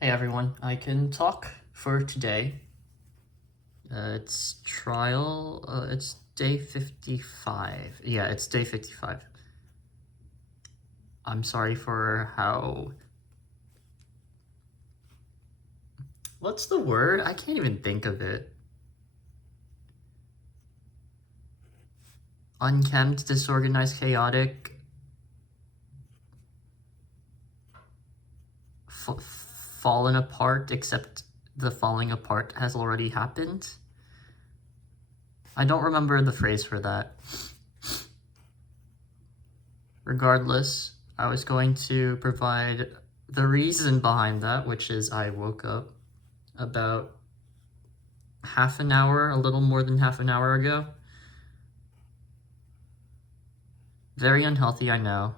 Hey everyone, I can talk for today. It's it's day 55. Yeah, it's day 55. I'm sorry for how... What's the word? I can't even think of it. Unkempt, disorganized, chaotic, fallen apart, except the falling apart has already happened. I don't remember the phrase for that. Regardless, I was going to provide the reason behind that, which is I woke up about half an hour, a little more than half an hour ago. Very unhealthy, I know.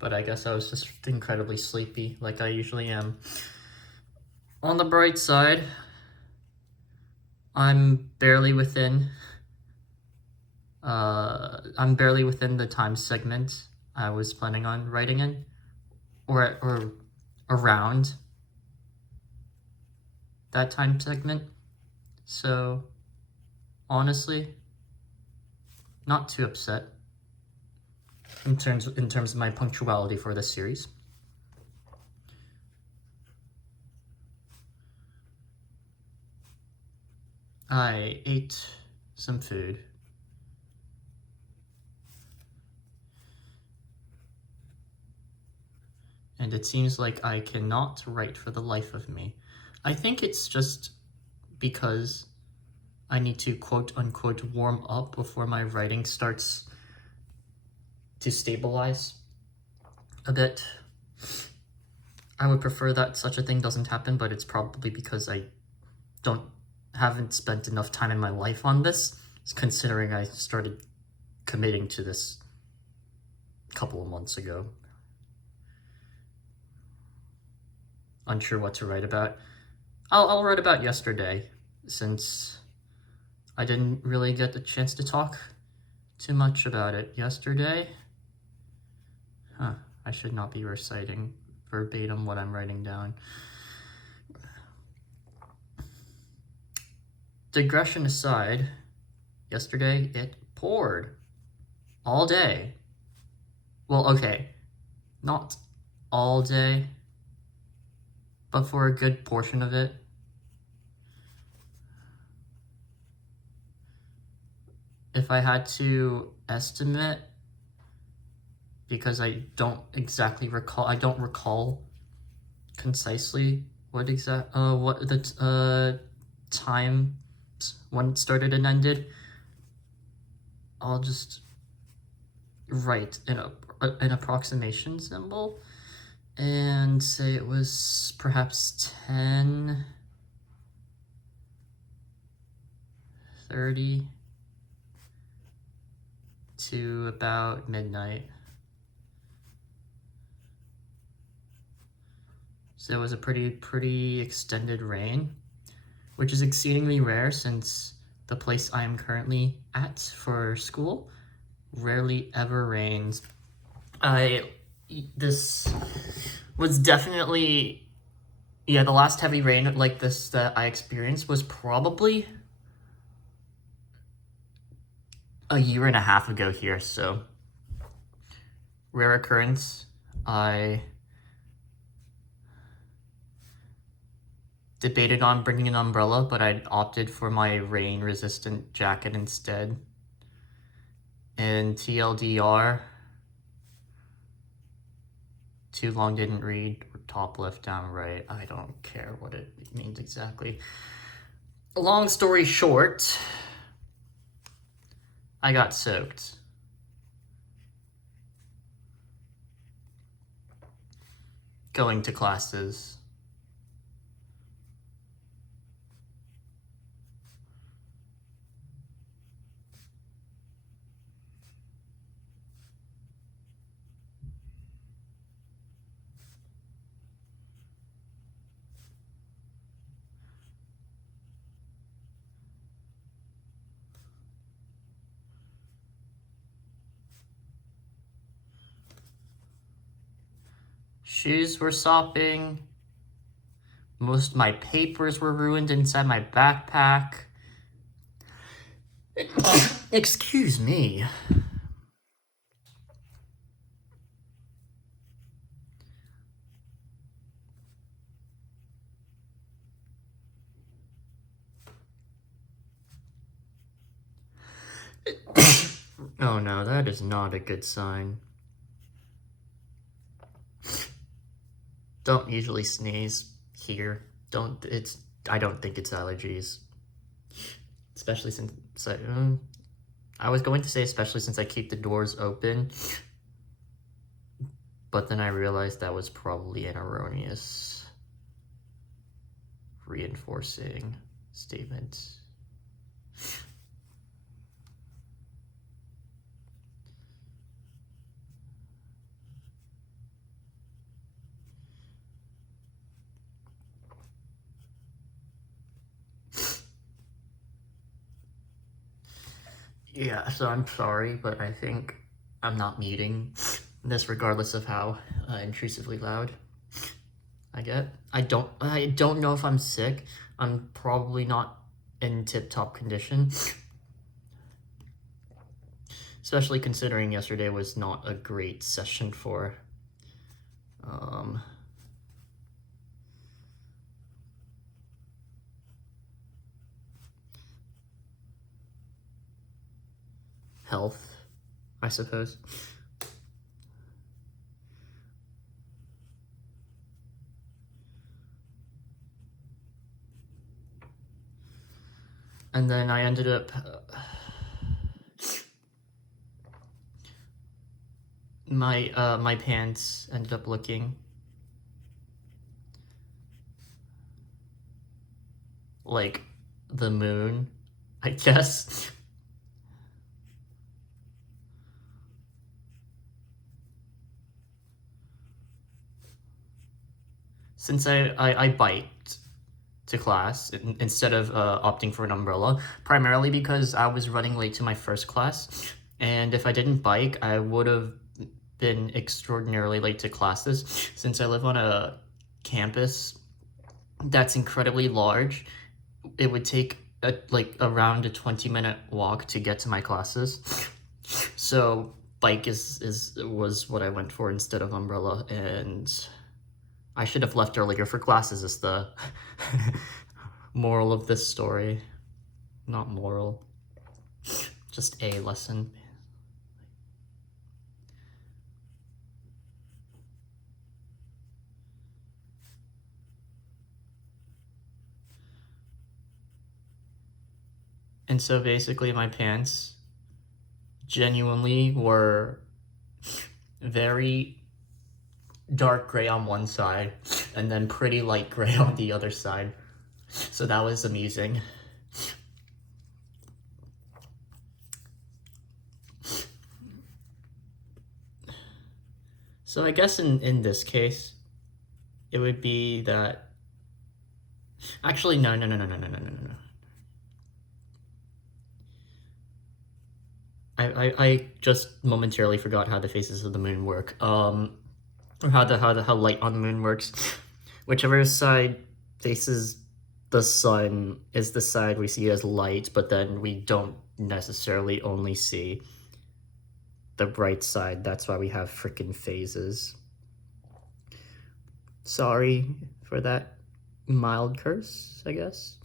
But I guess I was just incredibly sleepy, like I usually am. On the bright side, I'm barely within the time segment I was planning on writing in, or around that time segment. So, honestly, not too upset in terms of my punctuality for this series. I ate some food. And it seems like I cannot write for the life of me. I think it's just because I need to quote-unquote warm up before my writing starts to stabilize a bit. I would prefer that such a thing doesn't happen, but it's probably because I haven't spent enough time in my life on this, considering I started committing to this a couple of months ago. Unsure what to write about. I'll write about yesterday, since I didn't really get the chance to talk too much about it yesterday. I should not be reciting verbatim what I'm writing down. Digression aside, yesterday it poured all day. Well, okay, not all day, but for a good portion of it. If I had to estimate, because I don't recall concisely what the time when it started and ended. I'll just write an approximation symbol and say it was perhaps 10:30 to about midnight. So it was a pretty extended rain, which is exceedingly rare since the place I am currently at for school rarely ever rains. This was definitely, the last heavy rain like this that I experienced was probably a year and a half ago here, so rare occurrence. I debated on bringing an umbrella, but I opted for my rain-resistant jacket instead. And TLDR, too long didn't read, top left, down right. I don't care what it means exactly. Long story short, I got soaked. Going to classes. Shoes were sopping. Most of my papers were ruined inside my backpack. Excuse me. Oh no, that is not a good sign. Don't usually sneeze here. I don't think it's allergies. Especially since I was going to say especially since I keep the doors open, but then I realized that was probably an erroneous reinforcing statement. Yeah, so I'm sorry, but I think I'm not muting this regardless of how intrusively loud I get. I don't know if I'm sick. I'm probably not in tip-top condition. Especially considering yesterday was not a great session for health, I suppose. And then I ended up my pants ended up looking like the moon, I guess. Since I biked to class instead of opting for an umbrella, primarily because I was running late to my first class, and if I didn't bike, I would have been extraordinarily late to classes. Since I live on a campus that's incredibly large, it would take around a 20-minute walk to get to my classes. So bike was what I went for instead of umbrella, and I should have left earlier for classes is the moral of this story. Not moral, just a lesson. And so basically my pants genuinely were very dark gray on one side and then pretty light gray on the other side. So that was amusing. So I guess in this case, it would be that... Actually, no. I just momentarily forgot how the phases of the moon work. Or how light on the moon works. Whichever side faces the sun is the side we see as light, but then we don't necessarily only see the bright side. That's why we have frickin' phases. Sorry for that mild curse, I guess.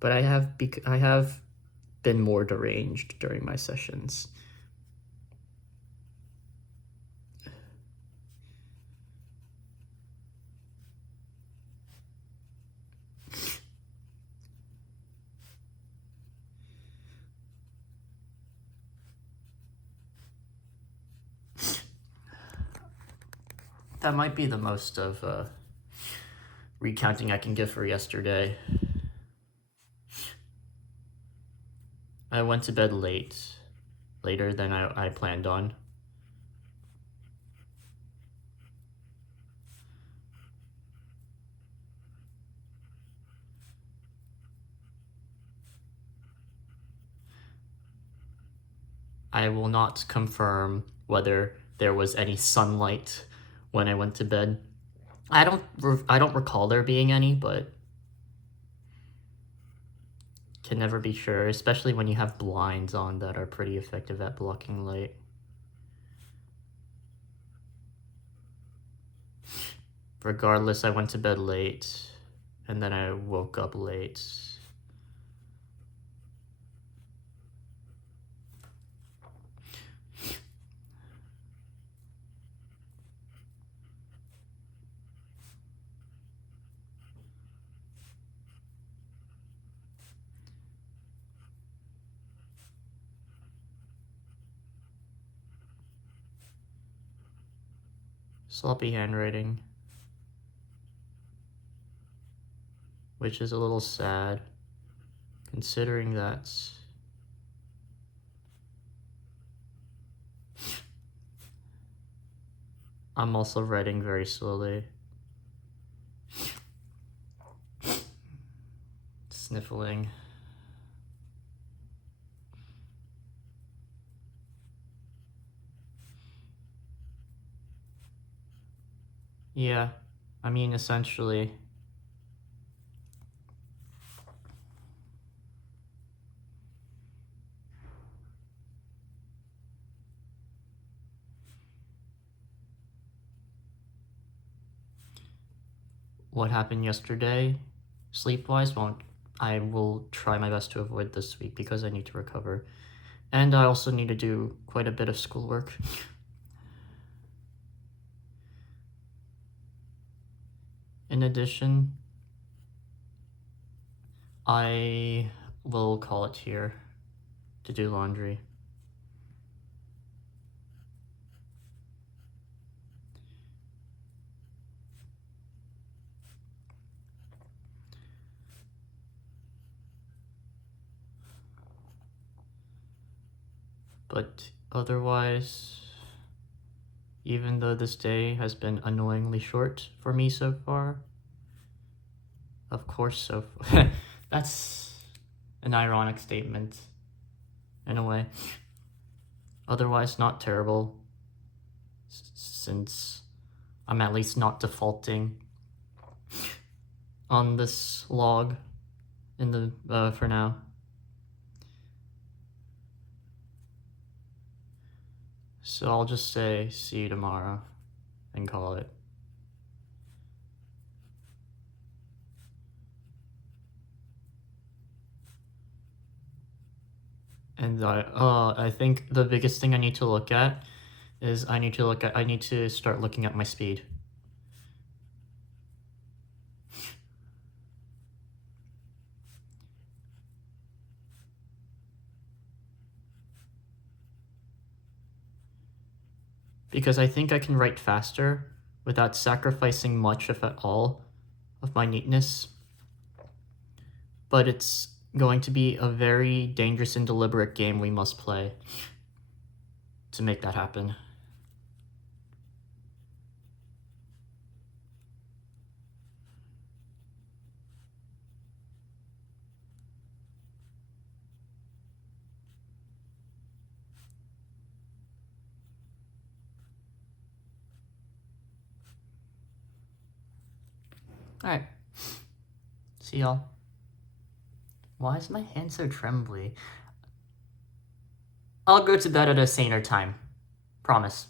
But I have been more deranged during my sessions. That might be the most of recounting I can give for yesterday. I went to bed later than I planned on. I will not confirm whether there was any sunlight when I went to bed. I don't recall there being any, but can never be sure, especially when you have blinds on that are pretty effective at blocking light. Regardless, I went to bed late, and then I woke up late. Sloppy handwriting, which is a little sad, considering that I'm also writing very slowly. Sniffling. Yeah, I mean, essentially. What happened yesterday, sleep-wise, I will try my best to avoid this week because I need to recover. And I also need to do quite a bit of schoolwork. In addition, I will call it here to do laundry. But otherwise, even though this day has been annoyingly short for me so far, of course so far, that's an ironic statement, in a way. Otherwise, not terrible, since I'm at least not defaulting on this log in the for now. So I'll just say see you tomorrow and call it. And I think the biggest thing I need to look at is I need to start looking at my speed. Because I think I can write faster without sacrificing much, if at all, of my neatness. But it's going to be a very dangerous and deliberate game we must play to make that happen. Alright. See y'all. Why is my hand so trembly? I'll go to bed at a saner time. Promise.